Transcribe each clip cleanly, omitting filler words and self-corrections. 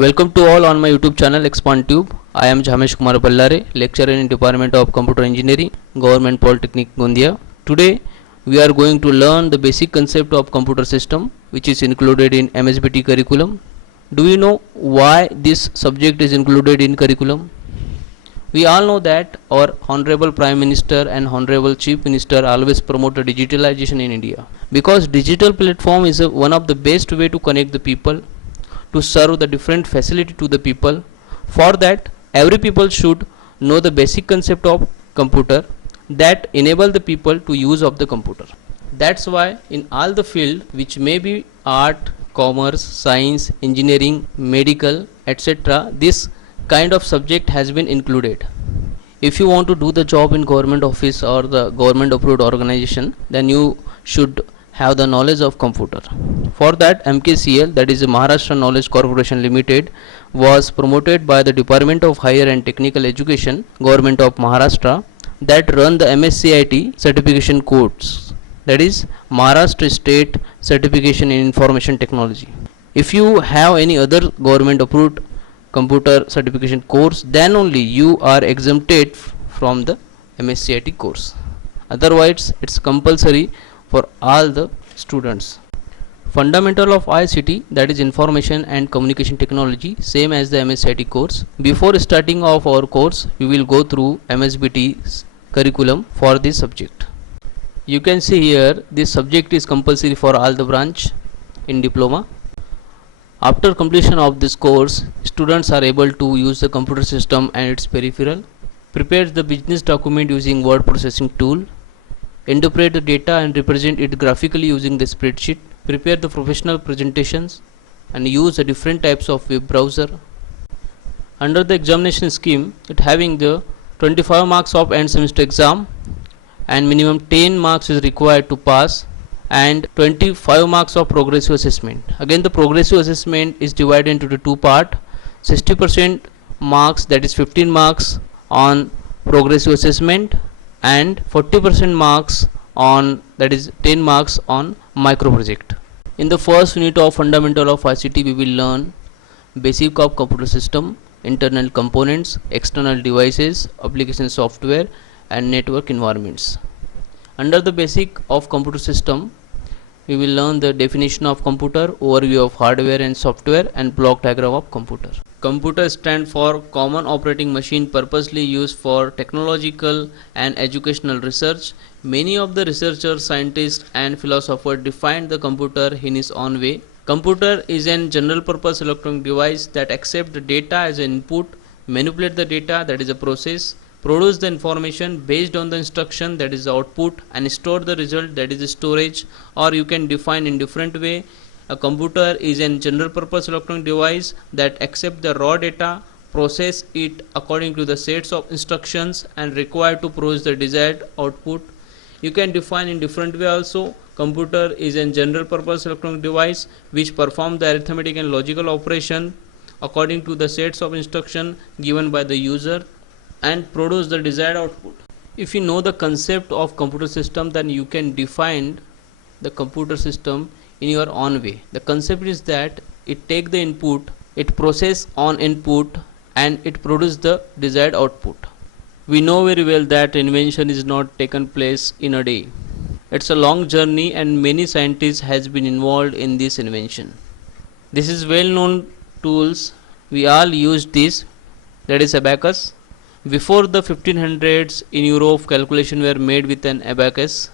Welcome to all on my YouTube channel ExpandTube. I am Jamesh Kumar Ballare, lecturer in Department of Computer Engineering, Government Polytechnic, Gondia. Today we are going to learn the basic concept of computer system, which is included in MSBT curriculum. Do you know why this subject is included in curriculum? We all know that our Honorable Prime Minister and Honorable Chief Minister always promote digitalization in India, because digital platform is one of the best way to connect the people, to serve the different facility to the people. For that, every people should know the basic concept of computer that enable the people to use of the computer. That's why in all the field, which may be art, commerce, science, engineering, medical, etc., this kind of subject has been included. If you want to do the job in government office or the government approved organization, then you should have the knowledge of computer. For that, MKCL, that is Maharashtra Knowledge Corporation Limited, was promoted by the Department of Higher and Technical Education, Government of Maharashtra, that run the MSCIT certification course, that is Maharashtra State Certification in Information Technology. If you have any other government approved computer certification course, then only you are exempted from the MSCIT course. Otherwise, it's compulsory for all the students. Fundamental of ICT, that is Information and Communication Technology, same as the MSCIT course. Before starting off our course, we will go through MSBT's curriculum for this subject. You can see here, this subject is compulsory for all the branch in diploma. After completion of this course, students are able to use the computer system and its peripheral, prepare the business document using word processing tool, interpret the data and represent it graphically using the spreadsheet, prepare the professional presentations, and use the different types of web browser. Under the examination scheme, it having the 25 marks of end semester exam and minimum 10 marks is required to pass, and 25 marks of progressive assessment. Again, the progressive assessment is divided into the two part. 60% marks, that is 15 marks on progressive assessment, and 40% marks on, that is 10 marks on micro project. In the first unit of fundamental of ICT, we will learn basic of computer system, internal components, external devices, application software, and network environments. Under the basic of computer system, we will learn the definition of computer, overview of hardware and software, and block diagram of computer. Computer stands for Common Operating Machine, purposely used for technological and educational research. Many of the researchers, scientists, and philosophers defined the computer in his own way. Computer is a general purpose electronic device that accepts the data as an input, manipulate the data, that is a process, produce the information based on the instruction, that is the output, and store the result, that is the storage. Or you can define in different way. A computer is a general purpose electronic device that accepts the raw data, process it according to the sets of instructions, and required to produce the desired output. You can define in different way also. Computer is a general purpose electronic device which performs the arithmetic and logical operation according to the sets of instruction given by the user and produce the desired output. If you know the concept of computer system, then you can define the computer system in your own way. The concept is that it take the input, it process on input, and it produce the desired output. We know very well that invention is not taken place in a day. It's a long journey and many scientists has been involved in this invention. This is well known tools. We all use this, that is abacus. Before the 1500s in Europe, calculation were made with an abacus,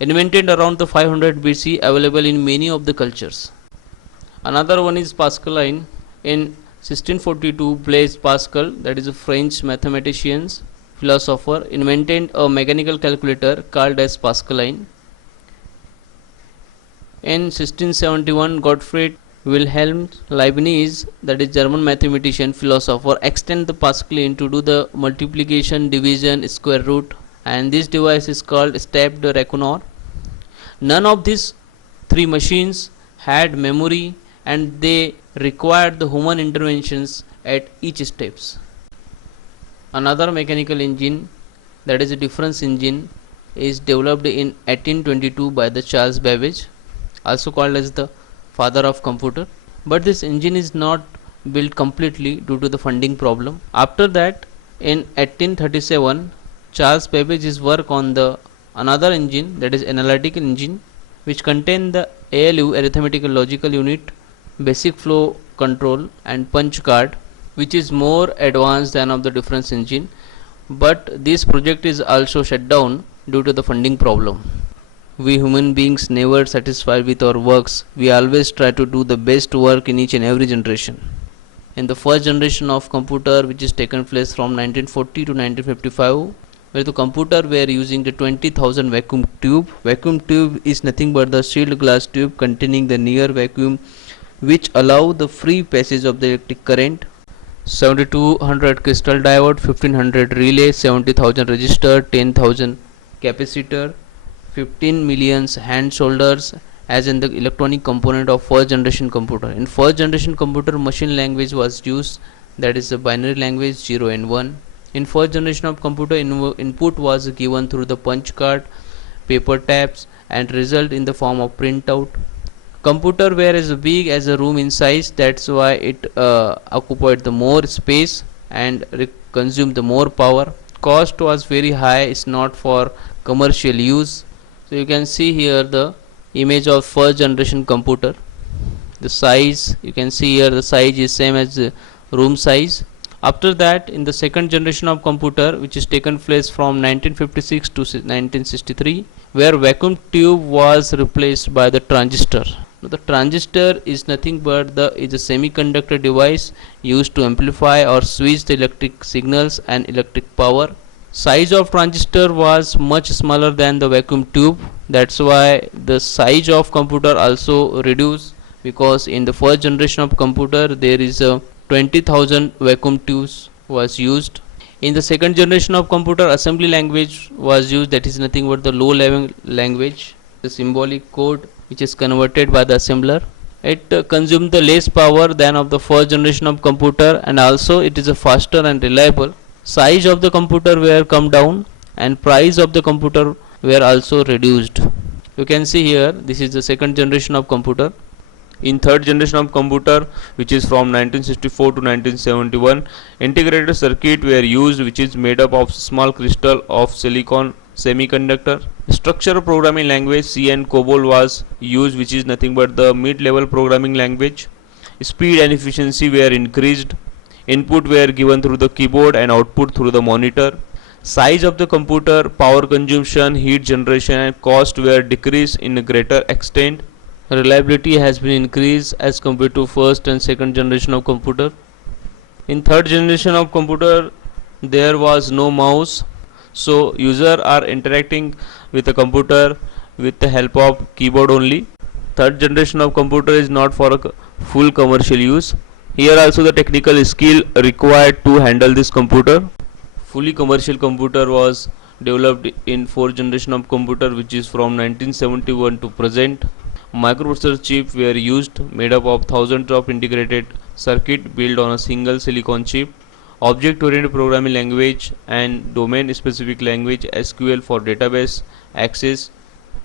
invented around the 500 BC, available in many of the cultures. Another one is Pascaline. In 1642, Blaise Pascal, that is a French mathematician, philosopher, invented a mechanical calculator called as Pascaline. In 1671, Gottfried Wilhelm Leibniz, that is German mathematician, philosopher, extend the Pascaline to do the multiplication, division, square root, and this device is called stepped reckoner. None of these three machines had memory and they required the human interventions at each steps. Another mechanical engine, that is a difference engine, is developed in 1822 by the Charles Babbage, also called as the father of computer. But this engine is not built completely due to the funding problem. After that, in 1837, Charles Babbage's work on the another engine, that is analytical engine, which contained the ALU, arithmetic and logical unit, basic flow control and punch card, which is more advanced than of the difference engine, but this project is also shut down due to the funding problem. We human beings never satisfied with our works. We always try to do the best work in each and every generation. In the first generation of computer, which is taken place from 1940 to 1955, where the computer were using the 20,000 vacuum tube. Vacuum tube is nothing but the sealed glass tube containing the near vacuum, which allow the free passage of the electric current. 7200 crystal diode, 1500 relay, 70,000 resistor, 10,000 capacitor, 15 millions hand shoulders as in the electronic component of first generation computer. In first generation computer, machine language was used, that is the binary language 0 and 1. In first generation of computer, input was given through the punch card, paper tabs and result in the form of printout. Computer were as big as a room in size, that's why it occupied the more space and consumed the more power. Cost was very high, it's not for commercial use. So you can see here the image of first generation computer. The size, you can see here the size is same as the room size. After that, in the second generation of computer, which is taken place from 1956 to 1963, where vacuum tube was replaced by the transistor. Now, the transistor is nothing but is a semiconductor device used to amplify or switch the electric signals and electric power. Size of transistor was much smaller than the vacuum tube, that's why the size of computer also reduced, because in the first generation of computer there is a 20,000 vacuum tubes was used. In the second generation of computer, assembly language was used, that is nothing but the low level language, the symbolic code which is converted by the assembler. It consumed the less power than of the first generation of computer, and also it is a faster and reliable. Size of the computer were come down and price of the computer were also reduced. You can see here, this is the second generation of computer. In third generation of computer, which is from 1964 to 1971, integrated circuit were used, which is made up of small crystal of silicon semiconductor. Structural programming language C and COBOL was used, which is nothing but the mid-level programming language. Speed and efficiency were increased. Input were given through the keyboard and output through the monitor. Size of the computer, power consumption, heat generation and cost were decreased in a greater extent. Reliability has been increased as compared to first and second generation of computer. In third generation of computer, there was no mouse, so users are interacting with the computer with the help of keyboard only. Third generation of computer is not for a full commercial use. Here also the technical skill required to handle this computer. Fully commercial computer was developed in fourth generation of computer, which is from 1971 to present. Microprocessor chips were used, made up of thousands of integrated circuit built on a single silicon chip. Object-oriented programming language and domain-specific language SQL for database access,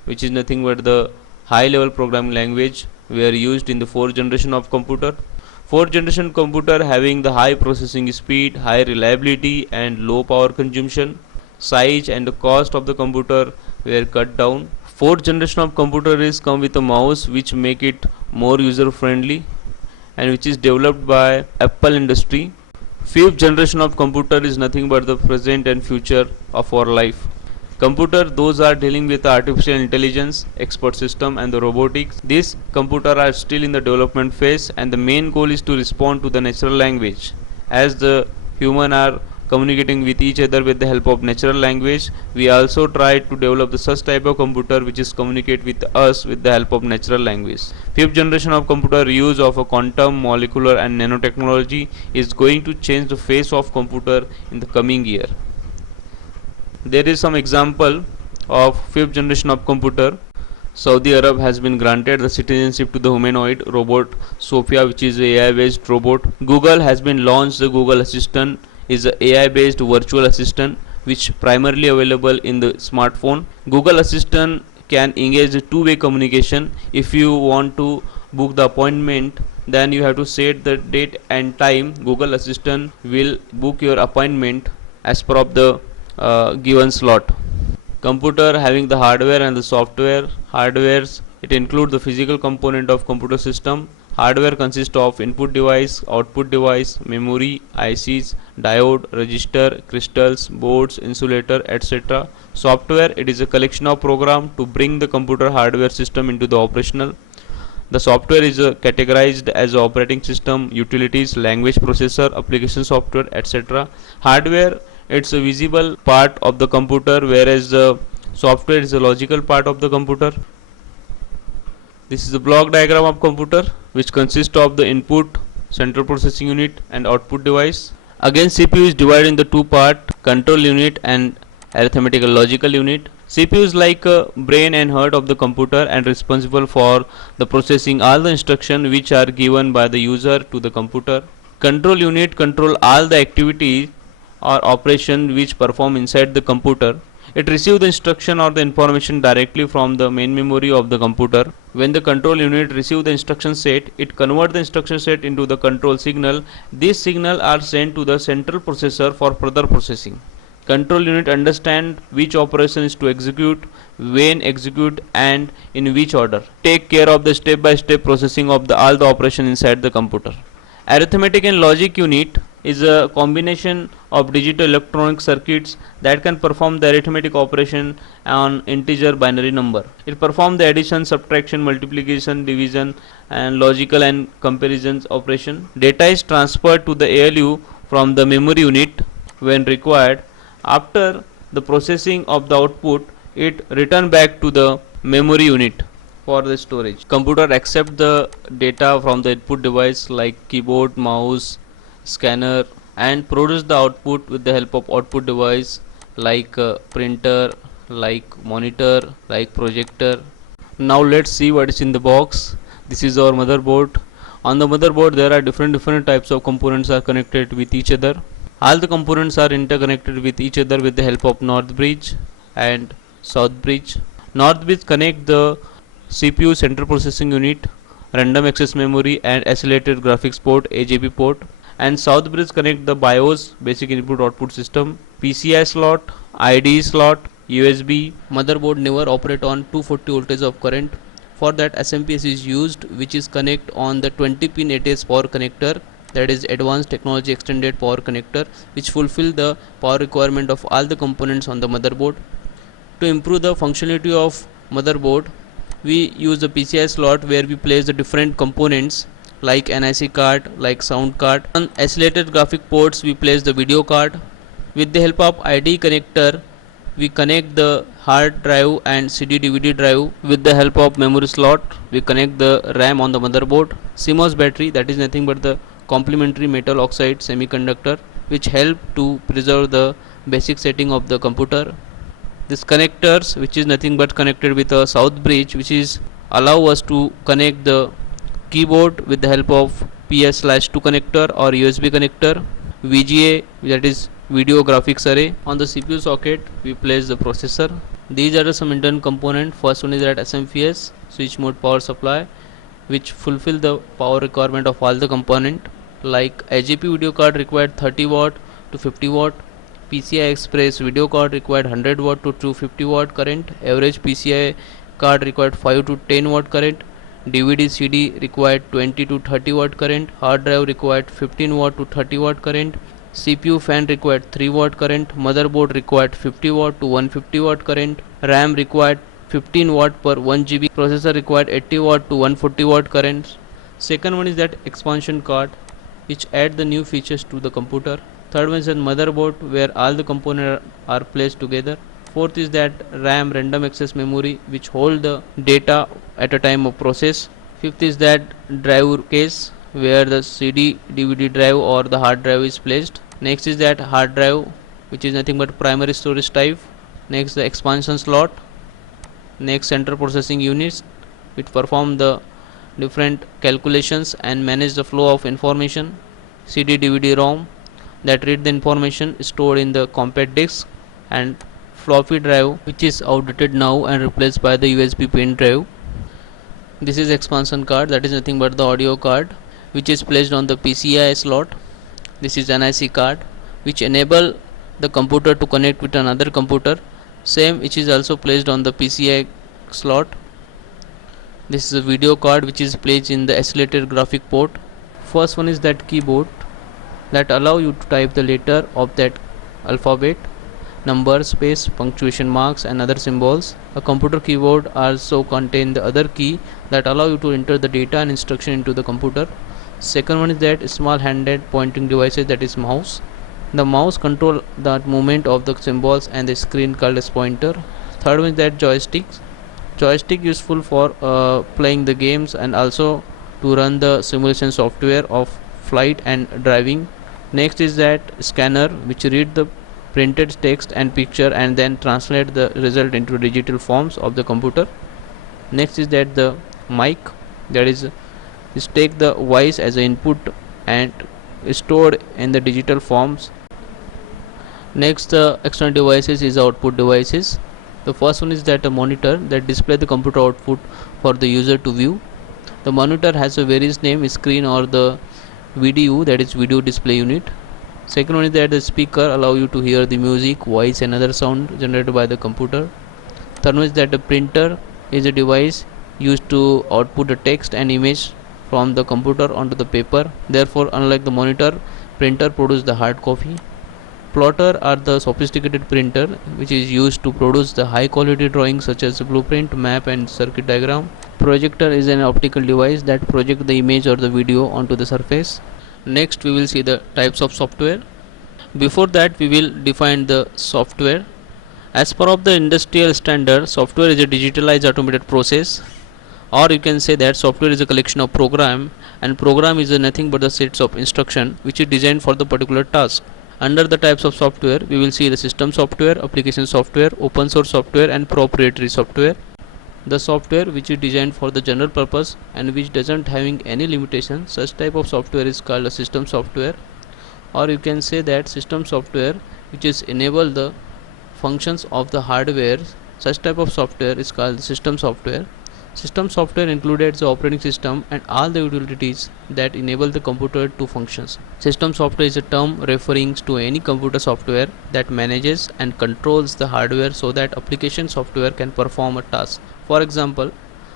which is nothing but the high-level programming language, were used in the fourth generation of computer. Fourth generation computer having the high processing speed, high reliability and low power consumption. Size and the cost of the computer were cut down. Fourth generation of computer is come with a mouse which make it more user friendly and which is developed by Apple industry. Fifth generation of computer is nothing but the present and future of our life. Computer, those are dealing with artificial intelligence, expert system and the robotics. These computer are still in the development phase and the main goal is to respond to the natural language. As the human are communicating with each other with the help of natural language, we also try to develop the such type of computer which is communicate with us with the help of natural language. Fifth generation of computer use of a quantum, molecular and nanotechnology is going to change the face of computer in the coming year. There is some example of fifth generation of computer. Saudi Arab has been granted the citizenship to the humanoid robot Sophia, which is a AI based robot. Google has been launched the Google Assistant, is a AI based virtual assistant which primarily available in the smartphone. Google Assistant can engage the two-way communication. If you want to book the appointment, then you have to set the date and time. Google Assistant will book your appointment as per of the given slot. Computer having the hardware and the software. Hardwares, it includes the physical component of computer system. Hardware consists of input device, output device, memory, ICs, diode, register, crystals, boards, insulator, etc. Software, it is a collection of program to bring the computer hardware system into the operational. The software is categorized as operating system, utilities, language processor, application software, etc. Hardware, it's a visible part of the computer, whereas the software is a logical part of the computer. This is the block diagram of computer, which consists of the input, central processing unit, and output device. Again, CPU is divided into two parts: control unit and arithmetical logical unit. CPU is like a brain and heart of the computer and responsible for the processing all the instructions which are given by the user to the computer. Control unit control all the activities or operation which perform inside the computer. It receives the instruction or the information directly from the main memory of the computer. When the control unit receives the instruction set, it converts the instruction set into the control signal. These signals are sent to the central processor for further processing. Control unit understand which operation is to execute, when execute, and in which order. Take care of the step-by-step processing of all the operation inside the computer. Arithmetic and logic unit is a combination of digital electronic circuits that can perform the arithmetic operation on integer binary number. It performs the addition, subtraction, multiplication, division, and logical and comparisons operation. Data is transferred to the ALU from the memory unit when required. After the processing of the output, it return back to the memory unit for the storage. Computer accept the data from the input device like keyboard, mouse, scanner, and produce the output with the help of output device like printer, like monitor, like projector. Now let's see what is in the box. This is our motherboard. On the motherboard there are different types of components are connected with each other. All the components are interconnected with each other with the help of north bridge and south bridge. North bridge connect the CPU, central processing unit, random access memory, and accelerated graphics port AJB port, and south bridge connect the BIOS, basic input output system, PCI slot, IDE slot, USB. Motherboard never operate on 240 voltage of current. For that SMPS is used, which is connect on the 20 pin ATS power connector, that is advanced technology extended power connector, which fulfill the power requirement of all the components on the motherboard. To improve the functionality of motherboard, we use the PCI slot where we place the different components like NIC card, like sound card. On accelerated graphic ports we place the video card. With the help of IDE connector we connect the hard drive and CD DVD drive. With the help of memory slot we connect the RAM on the motherboard. CMOS battery, that is nothing but the complementary metal oxide semiconductor, which help to preserve the basic setting of the computer. This connectors, which is nothing but connected with a south bridge, which is allow us to connect the keyboard with the help of PS/2 connector or USB connector. VGA, that is video graphics array. On the CPU socket we place the processor. These are some internal components. First one is that SMPS, switch mode power supply, which fulfill the power requirement of all the component. Like AGP video card required 30 watt to 50 watt. PCI Express video card required 100 watt to 250 watt current. Average PCI card required 5 to 10 watt current. DVD CD required 20 to 30 watt current. Hard drive required 15 watt to 30 watt current. CPU fan required 3 watt current. Motherboard required 50 watt to 150 watt current. RAM required 15 watt per 1 GB. Processor required 80 watt to 140 watt current. Second one is that expansion card, which add the new features to the computer. Third one is that motherboard, where all the components are placed together. Fourth is that RAM, random access memory, which hold the data at a time of process. Fifth is that drive case, where the CD DVD drive or the hard drive is placed. Next is that hard drive, which is nothing but primary storage type. Next the expansion slot. Next central processing units, which perform the different calculations and manage the flow of information. CD DVD ROM, that read the information stored in the compact disc, and floppy drive, which is outdated now and replaced by the USB pen drive. This is expansion card, that is nothing but the audio card which is placed on the PCI slot. This is NIC card which enable the computer to connect with another computer, same which is also placed on the PCI slot. This is a video card which is placed in the accelerated graphic port. First one is that keyboard that allow you to type the letter of that alphabet, number, space, punctuation marks and other symbols. A computer keyboard also contain the other key that allow you to enter the data and instruction into the computer. Second one is that small handed pointing devices, that is mouse. The mouse control the movement of the symbols and the screen called as pointer. Third one is that joystick useful for playing the games and also to run the simulation software of flight and driving. Next is that scanner which read the printed text and picture and then translate the result into digital forms of the computer. Next is that the mic, that is take the voice as an input and stored in the digital forms. Next, the external devices is output devices. The first one is that a monitor that display the computer output for the user to view. The monitor has a various name, screen or the VDU, that is video display unit. Second one is that the speaker allow you to hear the music, voice and other sound generated by the computer. Third one is that the printer is a device used to output the text and image from the computer onto the paper. Therefore, unlike the monitor, printer produce the hard copy. Plotter are the sophisticated printer which is used to produce the high quality drawings such as blueprint, map and circuit diagram. Projector is an optical device that project the image or the video onto the surface. Next we will see the types of software. Before that we will define the software. As per of the industrial standard, software is a digitalized automated process, or you can say that software is a collection of program, and program is nothing but the sets of instruction which is designed for the particular task. Under the types of software we will see the system software, application software, open source software and proprietary software. The software which is designed for the general purpose and which doesn't having any limitation, such type of software is called a system software, or you can say that system software which is enable the functions of the hardware, such type of software is called system software. System software included the operating system and all the utilities that enable the computer to functions. System software is a term referring to any computer software that manages and controls the hardware so that application software can perform a task. For example,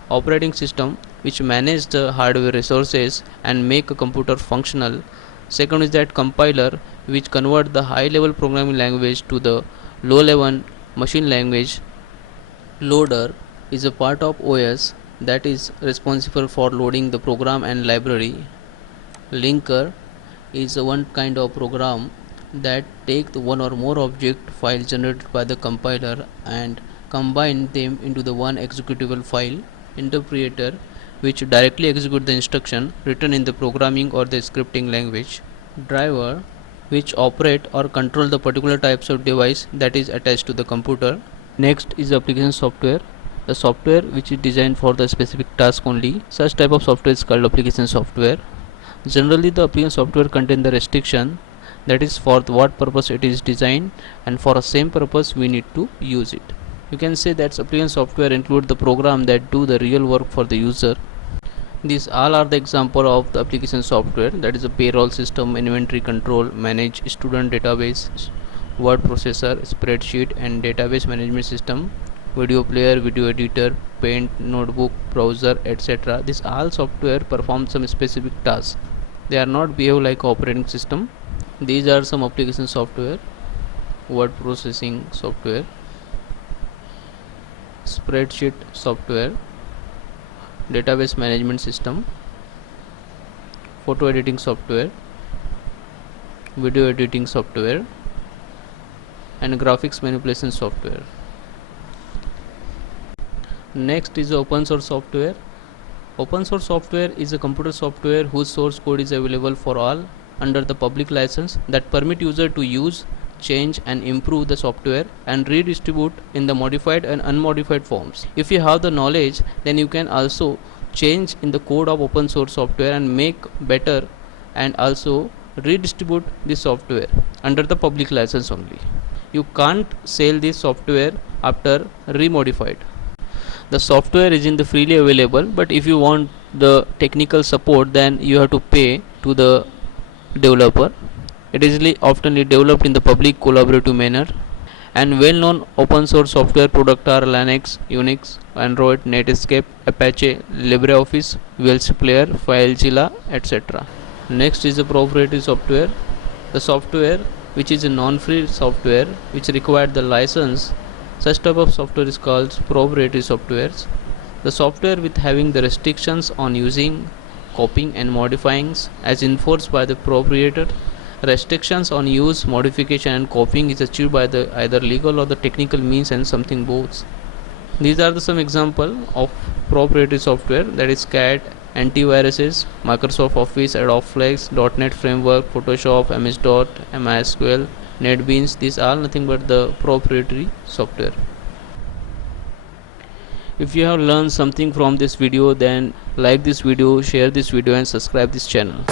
operating system which manage the hardware resources and make a computer functional. Second is that compiler which convert the high level programming language to the low level machine language. Loader is a part of OS that is responsible for loading the program and library. Linker is one kind of program that take the one or more object files generated by the compiler and combine them into the one executable file. Interpreter which directly execute the instruction written in the programming or the scripting language. Driver which operate or control the particular types of device that is attached to the computer. Next is application software, the software which is designed for the specific task only. Such type of software is called application software. Generally the application software contain the restriction, that is for what purpose it is designed, and for the same purpose we need to use it. You can say that application software include the program that do the real work for the user. These all are the example of the application software, that is a payroll system, inventory control, manage student database, word processor, spreadsheet and database management system, video player, video editor, paint, notebook, browser, etc. This all software perform some specific tasks. They are not behave like operating system. These are some application software: word processing software, spreadsheet software, database management system, photo editing software, video editing software and graphics manipulation software. Next is open source software. Open source software is a computer software whose source code is available for all under the public license that permit user to use, change and improve the software and redistribute in the modified and unmodified forms. If you have the knowledge, then you can also change in the code of open source software and make better and also redistribute the software under the public license only. You can't sell this software after remodified. The software is in the freely available, but if you want the technical support, then you have to pay to the developer. It is oftenly developed in the public collaborative manner, and well-known open source software products are Linux, Unix, Android, Netscape, Apache, LibreOffice, VLC Player, FileZilla, etc. Next is the proprietary software. The software which is a non-free software which requires the license. Such type of software is called proprietary softwares. The software with having the restrictions on using, copying and modifying as enforced by the proprietor. Restrictions on use, modification and copying is achieved by the either legal or the technical means and something both. These are some example of proprietary software, that is CAD, antiviruses, Microsoft Office, Adobe Flex, .NET Framework, Photoshop, MS-DOT, MySQL, NetBeans. These are nothing but the proprietary software. If you have learned something from this video, then like this video, share this video and subscribe this channel.